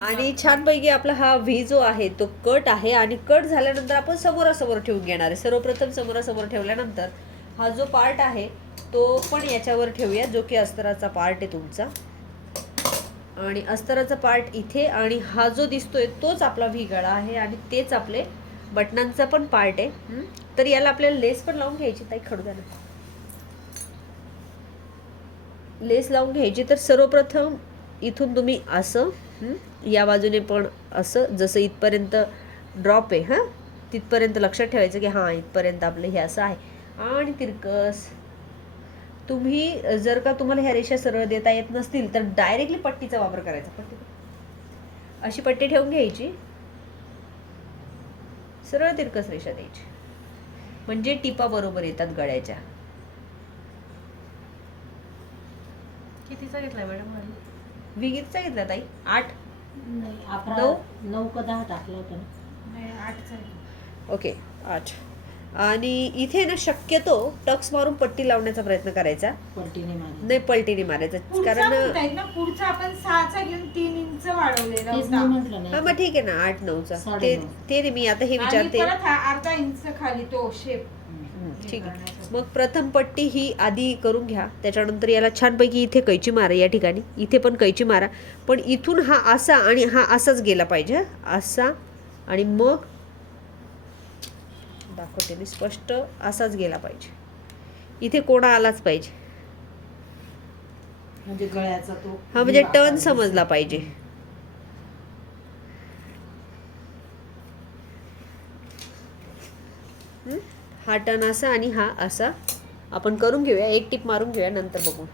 आणि छानपैकी आपला हा व्ही जो आहे तो कट आहे आणि कट झाल्यानंतर आपण समोरासमोर ठेवून घेणार आहे. सर्वप्रथम समोरासमोर ठेवल्यानंतर हा जो पार्ट आहे तो पण याच्यावर ठेवूया, जो की अस्तराचा पार्ट आहे तुमचा. आणि अस्तराचा पार्ट इथे आणि हा जो दिसतोय तोच आपला व्ही गळा आहे आणि तेच आपले बटनांचा पण पार्ट आहे. तर याला आपल्याला लेस पण लावून घ्यायची. ताई खडू द्या ना. लेस लावून घ्यायची. तर सर्वप्रथम इथून तुम्ही असं या बाजूने पण असं, जसं इथपर्यंत ड्रॉप आहे हां, तिथपर्यंत लक्षात ठेवायचं की हां इथपर्यंत आपलं हे असं आहे. आणि तिरकस तुम्ही जर का तुम्हाला ह्या रेषा सरळ देता येत नसतील तर डायरेक्टली पट्टीचा वापर करायचा. पट्टी अशी पट्टी ठेवून घ्यायची, सरळ तिरकस रेषा द्यायची म्हणजे टिपा बरोबर येतात गळ्याच्या. कितीचा घेतलाय मॅडम? विगीतचा घेतला ताई? 8 9 9 का 10 टाकला होता ना? 8चा. ओके 8. आणि इथे ना शक्यतो टक्स मारून पट्टी लावण्याचा प्रयत्न करायचा. पलटीने मारली. नाही पलटीने मारायचा, कारण पुढचा आपण 6चा घेऊन 3 इंच वाढवलेला तेच होता. मी म्हटलं हा नाही. मग ठीक आहे ना 8-9चा. ते 9.5. ते नाही, मी आता हे आणि विचारते. परत हा अर्धा इंच खाली तो शेप. ठीक आहे. मग प्रथम पट्टी ही आधी करून घ्या, त्याच्यानंतर याला छानपैकी इथे कैची मारा. या ठिकाणी इथे पण कैची मारा, पण इथून हा असा आणि हा असाच गेला पाहिजे. असा आणि मग दाखवते मी स्पष्ट, असाच गेला पाहिजे. इथे कोणा आलाच पाहिजे, म्हणजे गळ्याचा तो हा म्हणजे टर्न समजला पाहिजे. हा टर्न असा आणि हा असा आपण करून घेऊया. एक टिप मारून घेऊया, नंतर बघू.